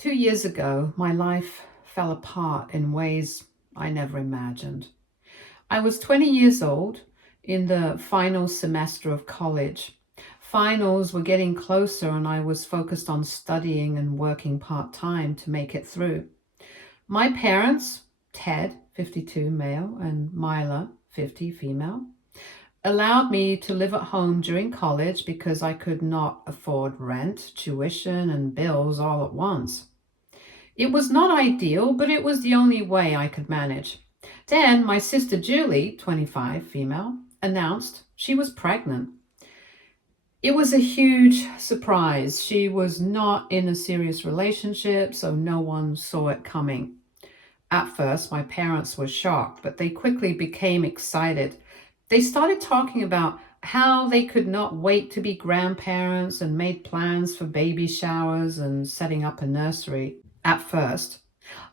2 years ago, my life fell apart in ways I never imagined. I was 20 years old in the final semester of college. Finals were getting closer, and I was focused on studying and working part time to make it through. My parents, Ted, 52 male, and Myla, 50 female, allowed me to live at home during college because I could not afford rent, tuition, and bills all at once. It was not ideal, but it was the only way I could manage. Then my sister Julie, 25, female, announced she was pregnant. It was a huge surprise. She was not in a serious relationship, so no one saw it coming. At first, my parents were shocked, but they quickly became excited. They started talking about how they could not wait to be grandparents and made plans for baby showers and setting up a nursery. At first,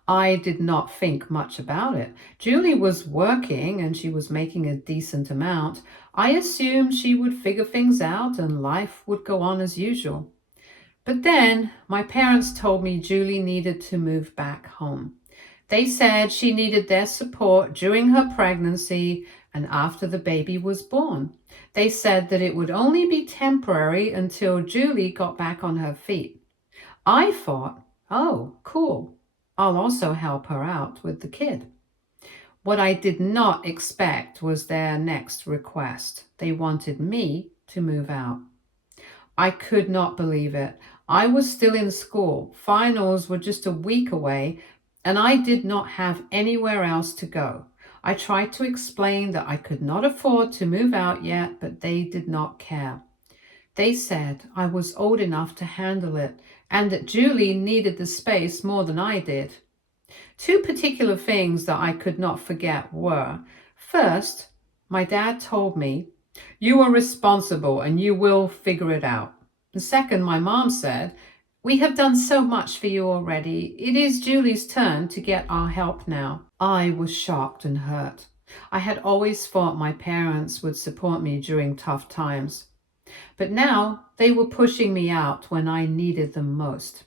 I did not think much about it. Julie was working and she was making a decent amount. I assumed she would figure things out and life would go on as usual. But then my parents told me Julie needed to move back home. They said she needed their support during her pregnancy and after the baby was born. They said that it would only be temporary until Julie got back on her feet. I thought, oh, cool. I'll also help her out with the kid. What I did not expect was their next request. They wanted me to move out. I could not believe it. I was still in school. Finals were just a week away, and I did not have anywhere else to go. I tried to explain that I could not afford to move out yet, but they did not care. They said I was old enough to handle it and that Julie needed the space more than I did. Two particular things that I could not forget were, first, my dad told me, "You are responsible and you will figure it out." And second, my mom said, "We have done so much for you already. It is Julie's turn to get our help now." I was shocked and hurt. I had always thought my parents would support me during tough times. But now they were pushing me out when I needed them most.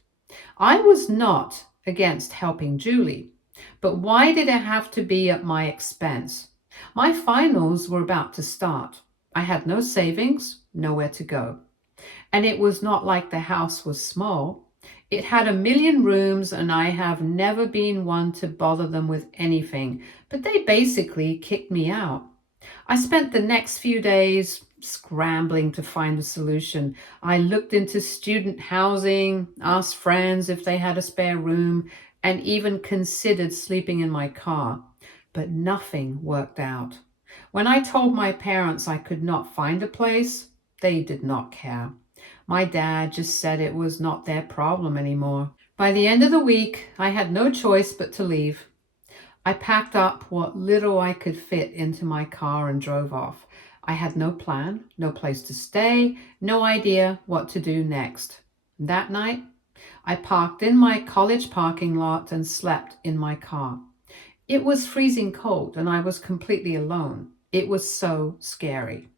I was not against helping Julie, but why did it have to be at my expense? My finals were about to start. I had no savings, nowhere to go. And it was not like the house was small. It had 1,000,000 rooms, and I have never been one to bother them with anything, but they basically kicked me out. I spent the next few days scrambling to find a solution. I looked into student housing, asked friends if they had a spare room, and even considered sleeping in my car. But nothing worked out. When I told my parents I could not find a place, they did not care. My dad just said it was not their problem anymore. By the end of the week, I had no choice but to leave. I packed up what little I could fit into my car and drove off. I had no plan, no place to stay, no idea what to do next. That night, I parked in my college parking lot and slept in my car. It was freezing cold and I was completely alone. It was so scary.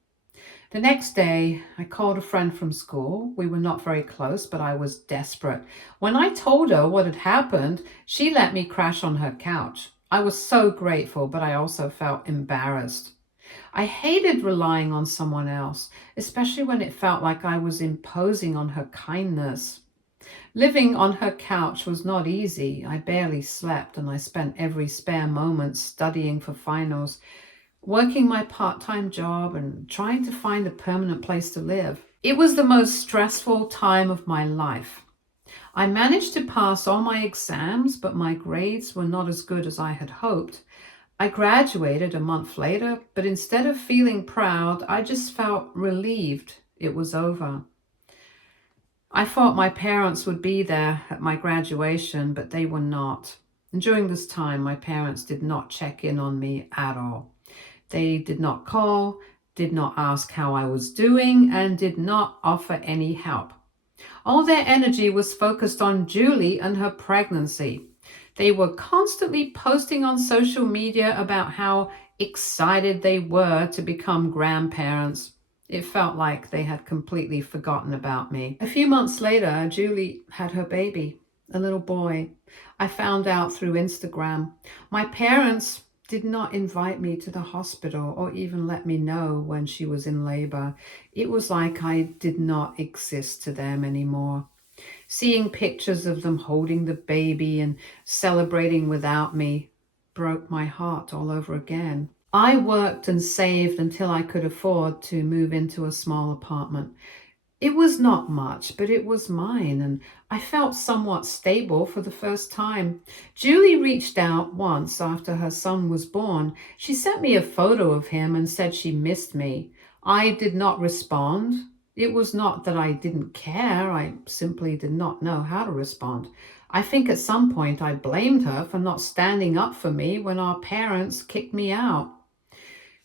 The next day, I called a friend from school. We were not very close, but I was desperate. When I told her what had happened, she let me crash on her couch. I was so grateful, but I also felt embarrassed. I hated relying on someone else, especially when it felt like I was imposing on her kindness. Living on her couch was not easy. I barely slept, and I spent every spare moment studying for finals, working my part-time job, and trying to find a permanent place to live. It was the most stressful time of my life. I managed to pass all my exams, but my grades were not as good as I had hoped. I graduated a month later, but instead of feeling proud, I just felt relieved it was over. I thought my parents would be there at my graduation, but they were not. And during this time, my parents did not check in on me at all. They did not call, did not ask how I was doing, and did not offer any help. All their energy was focused on Julie and her pregnancy. They were constantly posting on social media about how excited they were to become grandparents. It felt like they had completely forgotten about me. A few months later, Julie had her baby. a little boy. I found out through Instagram. My parents did not invite me to the hospital or even let me know when she was in labor. It was like I did not exist to them anymore. Seeing pictures of them holding the baby and celebrating without me broke my heart all over again. I worked and saved until I could afford to move into a small apartment. It was not much, but it was mine, and I felt somewhat stable for the first time. Julie reached out once after her son was born. She sent me a photo of him and said she missed me. I did not respond. It was not that I didn't care, I simply did not know how to respond. I think at some point I blamed her for not standing up for me when our parents kicked me out.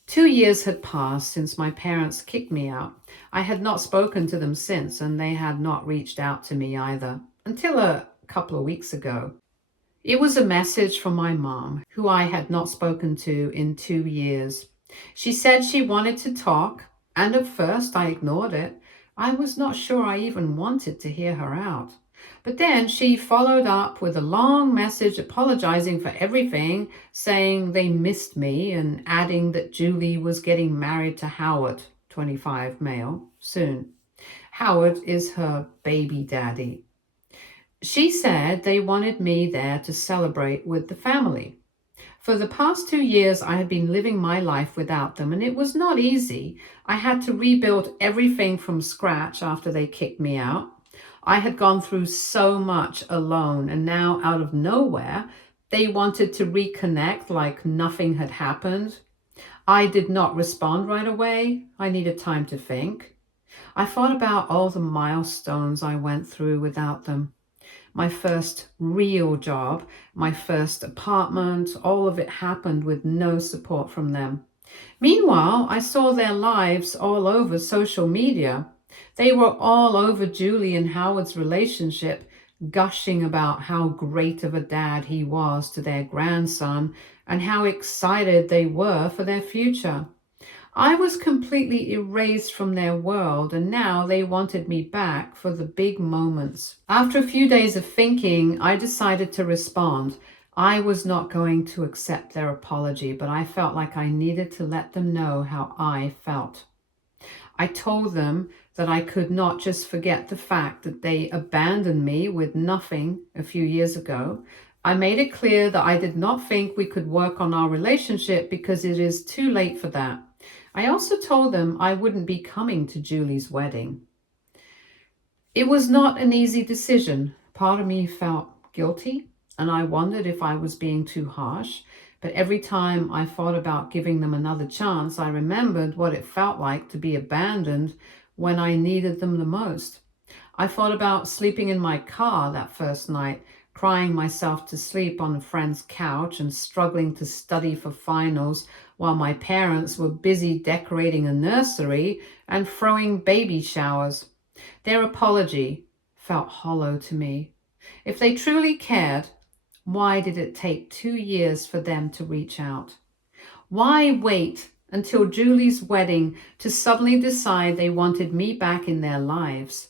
2 years had passed since my parents kicked me out. I had not spoken to them since, and they had not reached out to me either, until a couple of weeks ago. It was a message from my mom, who I had not spoken to in 2 years. She said she wanted to talk, and at first I ignored it. I was not sure I even wanted to hear her out. But then she followed up with a long message apologizing for everything, saying they missed me, and adding that Julie was getting married to Howard, 25 male, soon. Howard is her baby daddy. She said they wanted me there to celebrate with the family. For the past 2 years, I had been living my life without them, and it was not easy. I had to rebuild everything from scratch after they kicked me out. I had gone through so much alone, and now out of nowhere, they wanted to reconnect like nothing had happened. I did not respond right away. I needed time to think. I thought about all the milestones I went through without them. My first real job, my first apartment, all of it happened with no support from them. Meanwhile, I saw their lives all over social media. They were all over Julie and Howard's relationship, gushing about how great of a dad he was to their grandson and how excited they were for their future. I was completely erased from their world, and now they wanted me back for the big moments. After a few days of thinking, I decided to respond. I was not going to accept their apology, but I felt like I needed to let them know how I felt. I told them that I could not just forget the fact that they abandoned me with nothing a few years ago. I made it clear that I did not think we could work on our relationship because it is too late for that. I also told them I wouldn't be coming to Julie's wedding. It was not an easy decision. Part of me felt guilty, and I wondered if I was being too harsh. But every time I thought about giving them another chance, I remembered what it felt like to be abandoned when I needed them the most. I thought about sleeping in my car that first night, crying myself to sleep on a friend's couch and struggling to study for finals while my parents were busy decorating a nursery and throwing baby showers. Their apology felt hollow to me. If they truly cared, why did it take 2 years for them to reach out? Why wait until Julie's wedding to suddenly decide they wanted me back in their lives?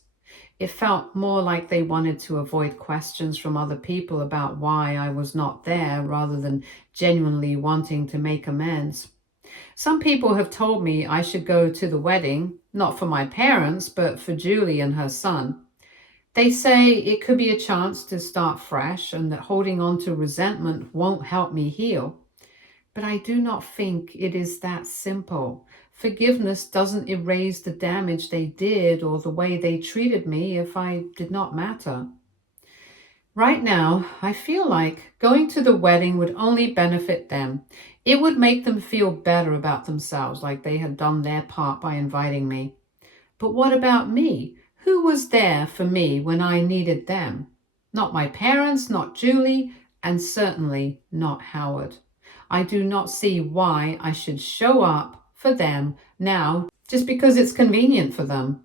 It felt more like they wanted to avoid questions from other people about why I was not there rather than genuinely wanting to make amends. Some people have told me I should go to the wedding, not for my parents, but for Julie and her son. They say it could be a chance to start fresh and that holding on to resentment won't help me heal. But I do not think it is that simple. Forgiveness doesn't erase the damage they did or the way they treated me if I did not matter. Right now, I feel like going to the wedding would only benefit them. It would make them feel better about themselves, like they had done their part by inviting me. But what about me? Who was there for me when I needed them? Not my parents, not Julie, and certainly not Howard. I do not see why I should show up for them now just because it's convenient for them.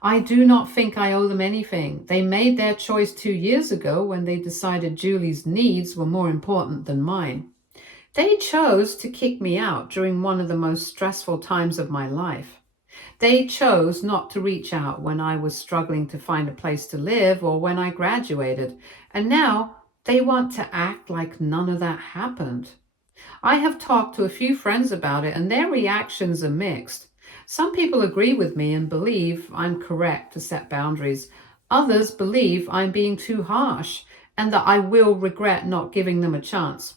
I do not think I owe them anything. They made their choice 2 years ago when they decided Julie's needs were more important than mine. They chose to kick me out during one of the most stressful times of my life. They chose not to reach out when I was struggling to find a place to live or when I graduated, and now they want to act like none of that happened. I have talked to a few friends about it, and their reactions are mixed. Some people agree with me and believe I'm correct to set boundaries. Others believe I'm being too harsh and that I will regret not giving them a chance.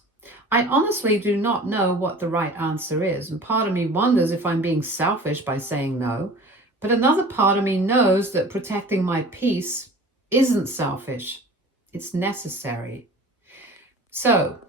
I honestly do not know what the right answer is, and part of me wonders if I'm being selfish by saying no, but another part of me knows that protecting my peace isn't selfish, it's necessary. So,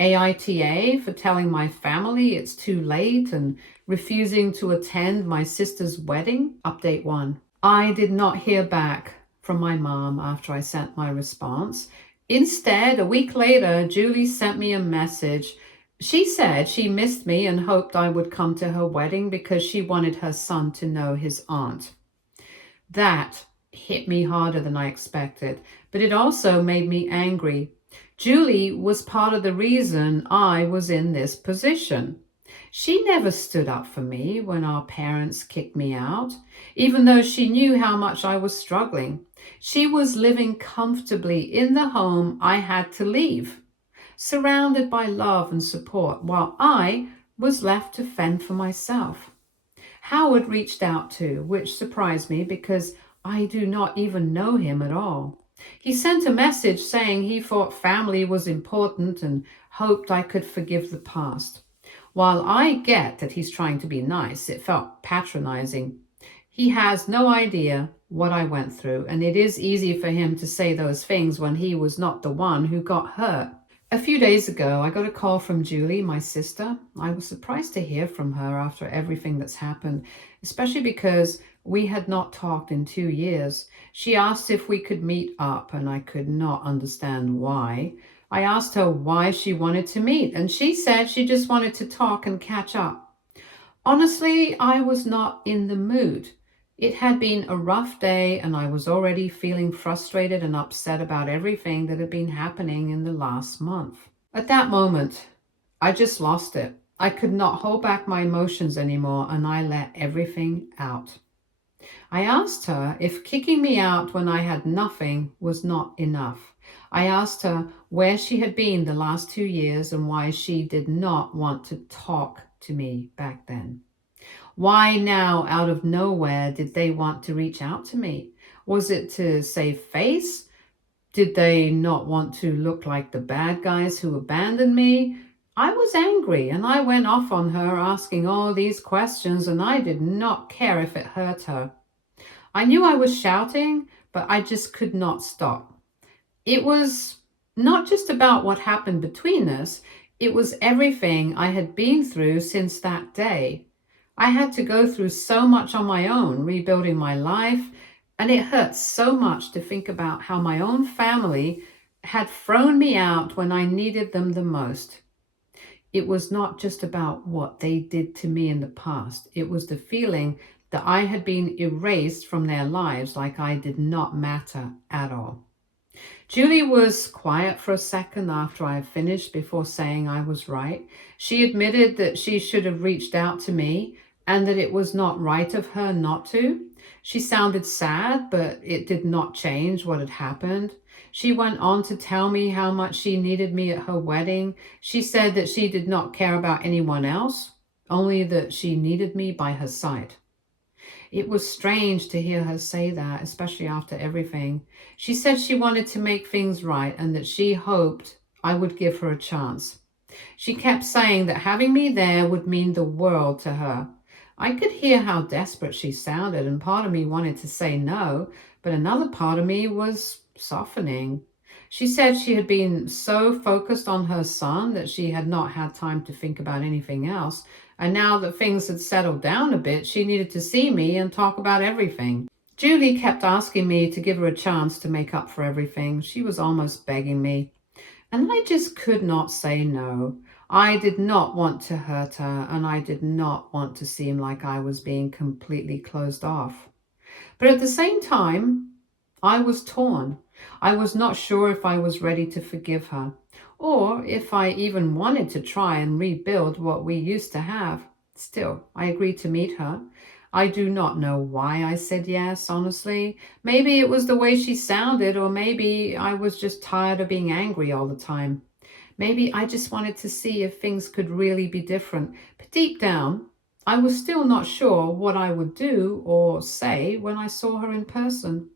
AITA for telling my family it's too late and refusing to attend my sister's wedding. Update 1. I did not hear back from my mom after I sent my response. Instead, a week later, Julie sent me a message. She said she missed me and hoped I would come to her wedding because she wanted her son to know his aunt. That hit me harder than I expected, but it also made me angry. Julie was part of the reason I was in this position. She never stood up for me when our parents kicked me out, even though she knew how much I was struggling. She was living comfortably in the home I had to leave, surrounded by love and support, while I was left to fend for myself. Howard reached out too, which surprised me because I do not even know him at all. He sent a message saying he thought family was important and hoped I could forgive the past. While I get that he's trying to be nice, it felt patronizing. He has no idea what I went through, and it is easy for him to say those things when he was not the one who got hurt. A few days ago, I got a call from Julie, my sister. I was surprised to hear from her after everything that's happened, especially because we had not talked in 2 years. She asked if we could meet up, and I could not understand why. I asked her why she wanted to meet, and she said she just wanted to talk and catch up. Honestly, I was not in the mood. It had been a rough day, and I was already feeling frustrated and upset about everything that had been happening in the last month. At that moment, I just lost it. I could not hold back my emotions anymore, and I let everything out. I asked her if kicking me out when I had nothing was not enough. I asked her where she had been the last 2 years and why she did not want to talk to me back then. Why now, out of nowhere, did they want to reach out to me? Was it to save face? Did they not want to look like the bad guys who abandoned me? I was angry and I went off on her asking all these questions, and I did not care if it hurt her. I knew I was shouting, but I just could not stop. It was not just about what happened between us, it was everything I had been through since that day. I had to go through so much on my own, rebuilding my life, and it hurt so much to think about how my own family had thrown me out when I needed them the most. It was not just about what they did to me in the past. It was the feeling that I had been erased from their lives like I did not matter at all. Julie was quiet for a second after I had finished before saying I was right. She admitted that she should have reached out to me and that it was not right of her not to. She sounded sad, but it did not change what had happened. She went on to tell me how much she needed me at her wedding. She said that she did not care about anyone else, only that she needed me by her side. It was strange to hear her say that, especially after everything. She said she wanted to make things right and that she hoped I would give her a chance. She kept saying that having me there would mean the world to her. I could hear how desperate she sounded, and part of me wanted to say no, but another part of me was softening. She said she had been so focused on her son that she had not had time to think about anything else, and now that things had settled down a bit, she needed to see me and talk about everything. Julie kept asking me to give her a chance to make up for everything. She was almost begging me, and I just could not say no. I did not want to hurt her, and I did not want to seem like I was being completely closed off. But at the same time, I was torn. I was not sure if I was ready to forgive her, or if I even wanted to try and rebuild what we used to have. Still, I agreed to meet her. I do not know why I said yes, honestly. Maybe it was the way she sounded, or maybe I was just tired of being angry all the time. Maybe I just wanted to see if things could really be different. But deep down, I was still not sure what I would do or say when I saw her in person.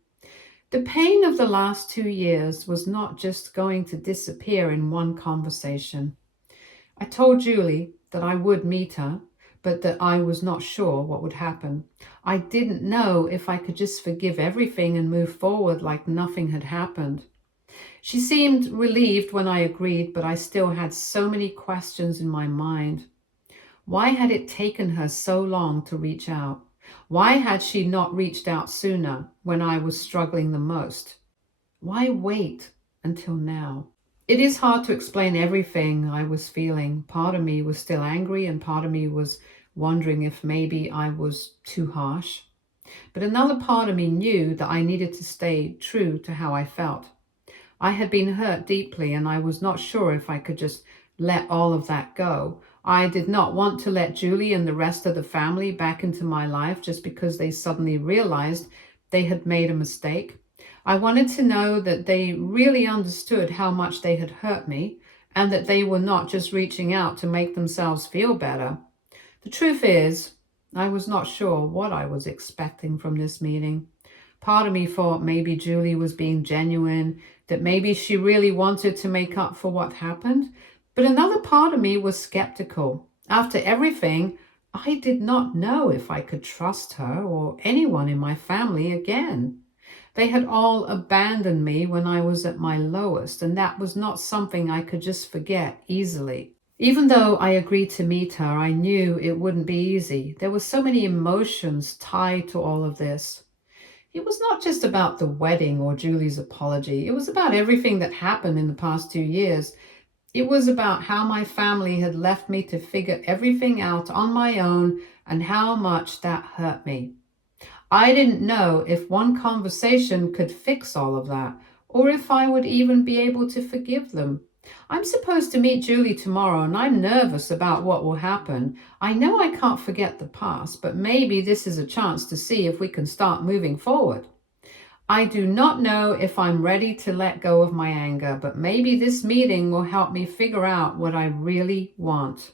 The pain of the last 2 years was not just going to disappear in one conversation. I told Julie that I would meet her, but that I was not sure what would happen. I didn't know if I could just forgive everything and move forward like nothing had happened. She seemed relieved when I agreed, but I still had so many questions in my mind. Why had it taken her so long to reach out? Why had she not reached out sooner when I was struggling the most? Why wait until now? It is hard to explain everything I was feeling. Part of me was still angry, and part of me was wondering if maybe I was too harsh. But another part of me knew that I needed to stay true to how I felt. I had been hurt deeply, and I was not sure if I could just let all of that go. I did not want to let Julie and the rest of the family back into my life just because they suddenly realized they had made a mistake. I wanted to know that they really understood how much they had hurt me and that they were not just reaching out to make themselves feel better. The truth is, I was not sure what I was expecting from this meeting. Part of me thought maybe Julie was being genuine, that maybe she really wanted to make up for what happened. But another part of me was skeptical. After everything, I did not know if I could trust her or anyone in my family again. They had all abandoned me when I was at my lowest, and that was not something I could just forget easily. Even though I agreed to meet her, I knew it wouldn't be easy. There were so many emotions tied to all of this. It was not just about the wedding or Julie's apology. It was about everything that happened in the past 2 years. It was about how my family had left me to figure everything out on my own and how much that hurt me. I didn't know if one conversation could fix all of that, or if I would even be able to forgive them. I'm supposed to meet Julie tomorrow, and I'm nervous about what will happen. I know I can't forget the past, but maybe this is a chance to see if we can start moving forward. I do not know if I'm ready to let go of my anger, but maybe this meeting will help me figure out what I really want.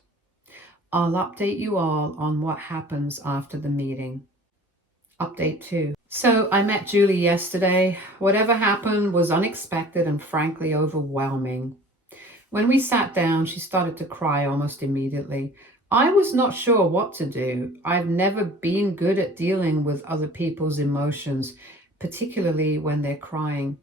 I'll update you all on what happens after the meeting. Update 2. So I met Julie yesterday. Whatever happened was unexpected and frankly overwhelming. When we sat down, she started to cry almost immediately. I was not sure what to do. I've never been good at dealing with other people's emotions, particularly when they're crying.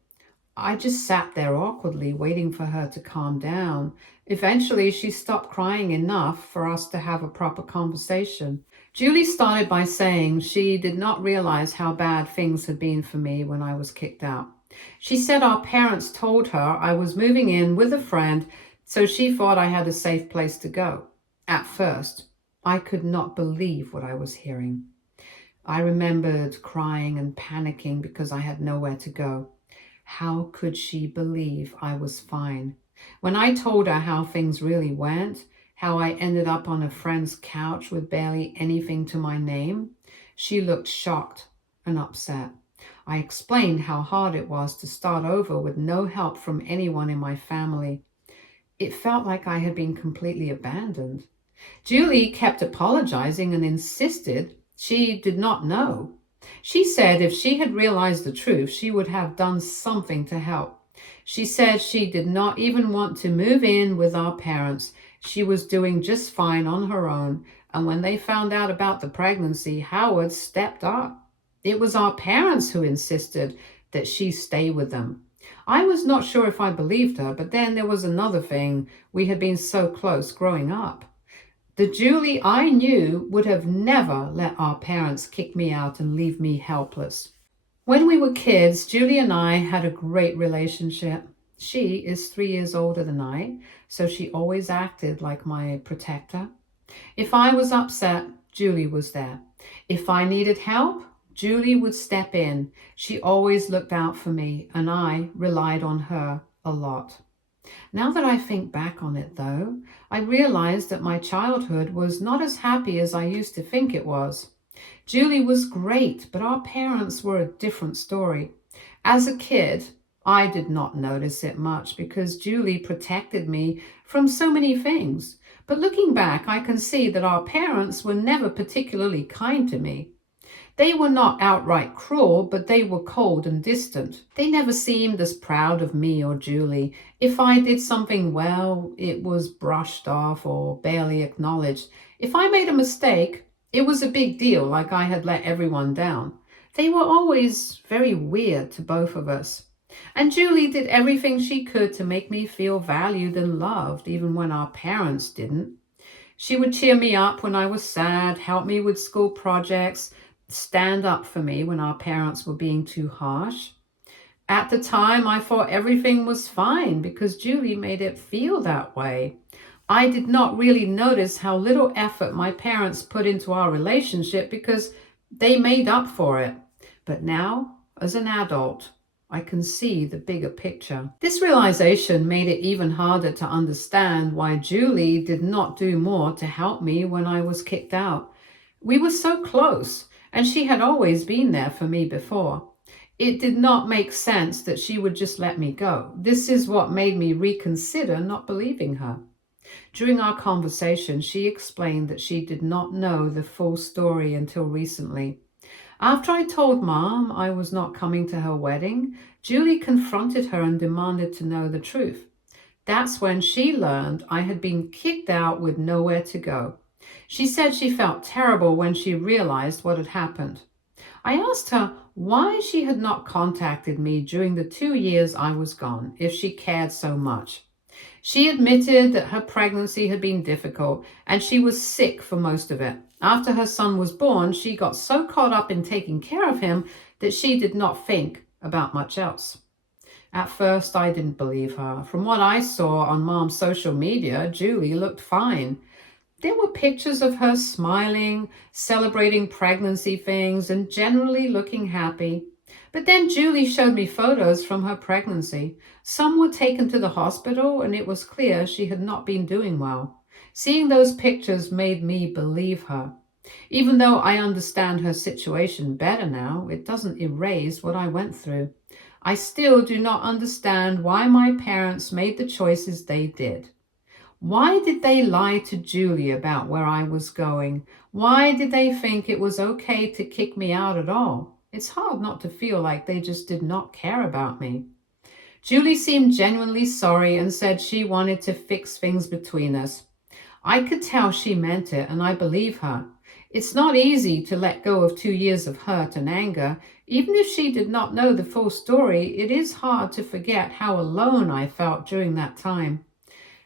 I just sat there awkwardly, waiting for her to calm down. Eventually, she stopped crying enough for us to have a proper conversation. Julie started by saying she did not realize how bad things had been for me when I was kicked out. She said our parents told her I was moving in with a friend, so she thought I had a safe place to go. At first, I could not believe what I was hearing. I remembered crying and panicking because I had nowhere to go. How could she believe I was fine? When I told her how things really went, how I ended up on a friend's couch with barely anything to my name, she looked shocked and upset. I explained how hard it was to start over with no help from anyone in my family. It felt like I had been completely abandoned. Julie kept apologizing and insisted she did not know. She said if she had realized the truth, she would have done something to help. She said she did not even want to move in with our parents. She was doing just fine on her own, and when they found out about the pregnancy, Howard stepped up. It was our parents who insisted that she stay with them. I was not sure if I believed her, but then there was another thing. We had been so close growing up. The Julie I knew would have never let our parents kick me out and leave me helpless. When we were kids, Julie and I had a great relationship. She is 3 years older than I, so she always acted like my protector. If I was upset, Julie was there. If I needed help, Julie would step in. She always looked out for me, and I relied on her a lot. Now that I think back on it, though, I realize that my childhood was not as happy as I used to think it was. Julie was great, but our parents were a different story. As a kid, I did not notice it much because Julie protected me from so many things. But looking back, I can see that our parents were never particularly kind to me. They were not outright cruel, but they were cold and distant. They never seemed as proud of me or Julie. If I did something well, it was brushed off or barely acknowledged. If I made a mistake, it was a big deal, like I had let everyone down. They were always very weird to both of us. And Julie did everything she could to make me feel valued and loved, even when our parents didn't. She would cheer me up when I was sad, help me with school projects, stand up for me when our parents were being too harsh. At the time, I thought everything was fine because Julie made it feel that way. I did not really notice how little effort my parents put into our relationship because they made up for it. But now, as an adult, I can see the bigger picture. This realization made it even harder to understand why Julie did not do more to help me when I was kicked out. We were so close, and she had always been there for me before. It did not make sense that she would just let me go. This is what made me reconsider not believing her. During our conversation, she explained that she did not know the full story until recently. After I told Mom I was not coming to her wedding, Julie confronted her and demanded to know the truth. That's when she learned I had been kicked out with nowhere to go. She said she felt terrible when she realized what had happened. I asked her why she had not contacted me during the 2 years I was gone, if she cared so much. She admitted that her pregnancy had been difficult and she was sick for most of it. After her son was born, she got so caught up in taking care of him that she did not think about much else. At first, I didn't believe her. From what I saw on Mom's social media, Julie looked fine. There were pictures of her smiling, celebrating pregnancy things, and generally looking happy. But then Julie showed me photos from her pregnancy. Some were taken to the hospital, and it was clear she had not been doing well. Seeing those pictures made me believe her. Even though I understand her situation better now, it doesn't erase what I went through. I still do not understand why my parents made the choices they did. Why did they lie to Julie about where I was going? Why did they think it was okay to kick me out at all? It's hard not to feel like they just did not care about me. Julie seemed genuinely sorry and said she wanted to fix things between us. I could tell she meant it, and I believe her. It's not easy to let go of 2 years of hurt and anger. Even if she did not know the full story, it is hard to forget how alone I felt during that time.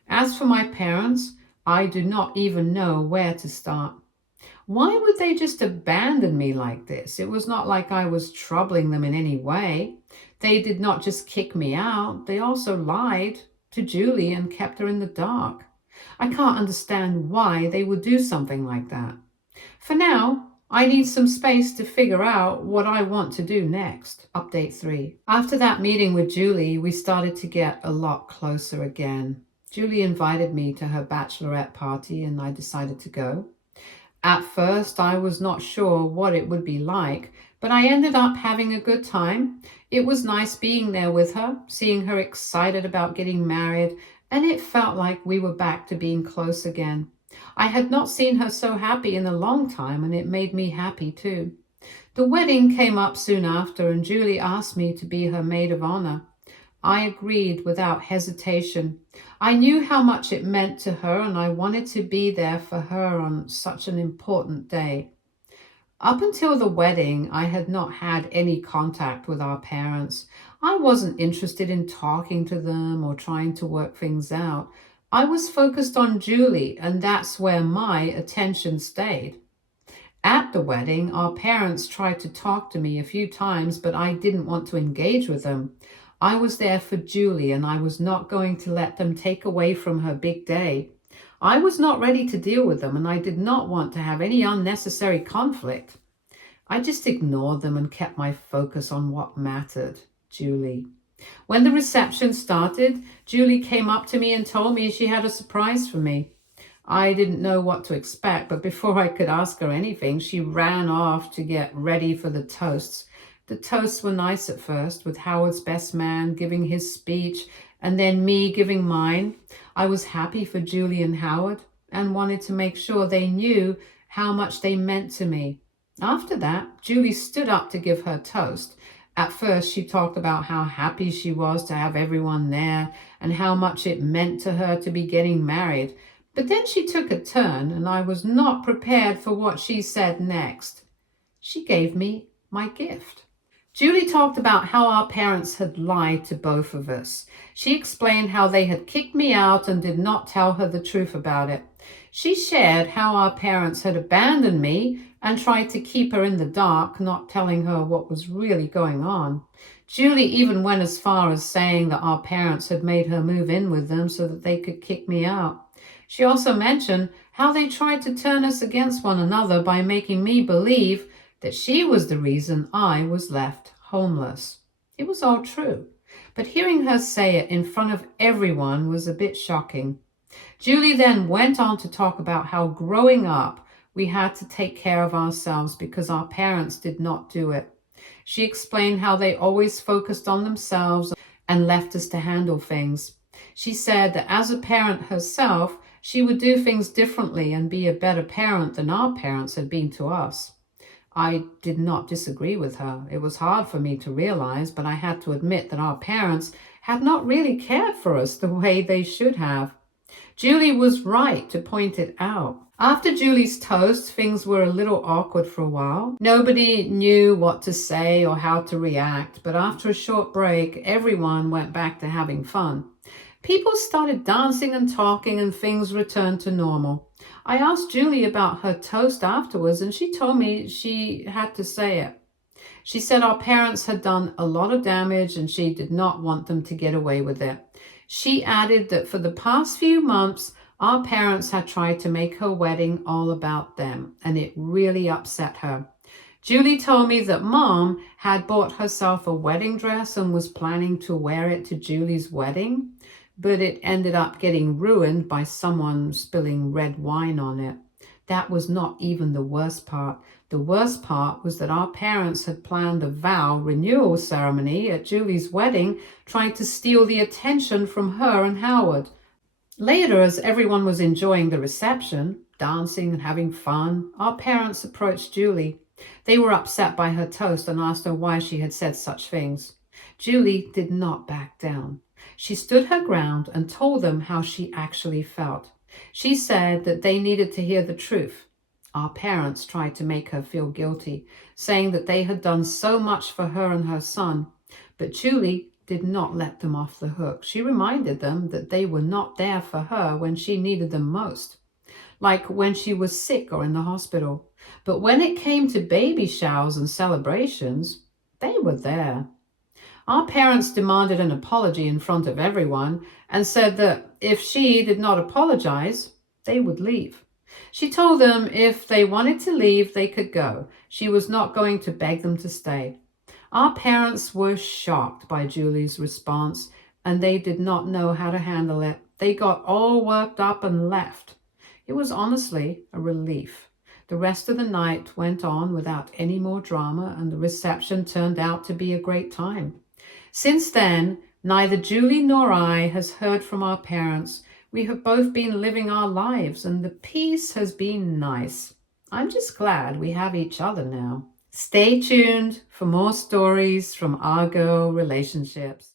As for my parents, I do not even know where to start. Why would they just abandon me like this? It was not like I was troubling them in any way. They did not just kick me out, they also lied to Julie and kept her in the dark. I can't understand why they would do something like that. For now, I need some space to figure out what I want to do next. Update 3. After that meeting with Julie, we started to get a lot closer again. Julie invited me to her bachelorette party and I decided to go. At first, I was not sure what it would be like, but I ended up having a good time. It was nice being there with her, seeing her excited about getting married, and it felt like we were back to being close again. I had not seen her so happy in a long time, and it made me happy too. The wedding came up soon after, and Julie asked me to be her maid of honor. I agreed without hesitation. I knew how much it meant to her, and I wanted to be there for her on such an important day. Up until the wedding, I had not had any contact with our parents. I wasn't interested in talking to them or trying to work things out. I was focused on Julie, and that's where my attention stayed. At the wedding, our parents tried to talk to me a few times, but I didn't want to engage with them. I was there for Julie, and I was not going to let them take away from her big day. I was not ready to deal with them, and I did not want to have any unnecessary conflict. I just ignored them and kept my focus on what mattered, Julie. When the reception started, Julie came up to me and told me she had a surprise for me. I didn't know what to expect, but before I could ask her anything, she ran off to get ready for the toasts. The toasts were nice at first, with Howard's best man giving his speech and then me giving mine. I was happy for Julie and Howard and wanted to make sure they knew how much they meant to me. After that, Julie stood up to give her toast. At first, she talked about how happy she was to have everyone there and how much it meant to her to be getting married. But then she took a turn, and I was not prepared for what she said next. She gave me my gift. Julie talked about how our parents had lied to both of us. She explained how they had kicked me out and did not tell her the truth about it. She shared how our parents had abandoned me and tried to keep her in the dark, not telling her what was really going on. Julie even went as far as saying that our parents had made her move in with them so that they could kick me out. She also mentioned how they tried to turn us against one another by making me believe that she was the reason I was left homeless. It was all true, but hearing her say it in front of everyone was a bit shocking. Julie then went on to talk about how growing up we had to take care of ourselves because our parents did not do it. She explained how they always focused on themselves and left us to handle things. She said that as a parent herself, she would do things differently and be a better parent than our parents had been to us. I did not disagree with her. It was hard for me to realize, but I had to admit that our parents had not really cared for us the way they should have. Julie was right to point it out. After Julie's toast, things were a little awkward for a while. Nobody knew what to say or how to react, but after a short break, everyone went back to having fun. People started dancing and talking, and things returned to normal. I asked Julie about her toast afterwards, and she told me she had to say it. She said our parents had done a lot of damage and she did not want them to get away with it. She added that for the past few months, our parents had tried to make her wedding all about them, and it really upset her. Julie told me that Mom had bought herself a wedding dress and was planning to wear it to Julie's wedding, but it ended up getting ruined by someone spilling red wine on it. That was not even the worst part. The worst part was that our parents had planned a vow renewal ceremony at Julie's wedding, trying to steal the attention from her and Howard. Later, as everyone was enjoying the reception, dancing and having fun, our parents approached Julie. They were upset by her toast and asked her why she had said such things. Julie did not back down. She stood her ground and told them how she actually felt. She said that they needed to hear the truth. Our parents tried to make her feel guilty, saying that they had done so much for her and her son. But Julie did not let them off the hook. She reminded them that they were not there for her when she needed them most, like when she was sick or in the hospital. But when it came to baby showers and celebrations, they were there. Our parents demanded an apology in front of everyone and said that if she did not apologize, they would leave. She told them if they wanted to leave, they could go. She was not going to beg them to stay. Our parents were shocked by Julie's response, and they did not know how to handle it. They got all worked up and left. It was honestly a relief. The rest of the night went on without any more drama, and the reception turned out to be a great time. Since then, neither Julie nor I has heard from our parents. We have both been living our lives, and the peace has been nice. I'm just glad we have each other now. Stay tuned for more stories from our girl relationships.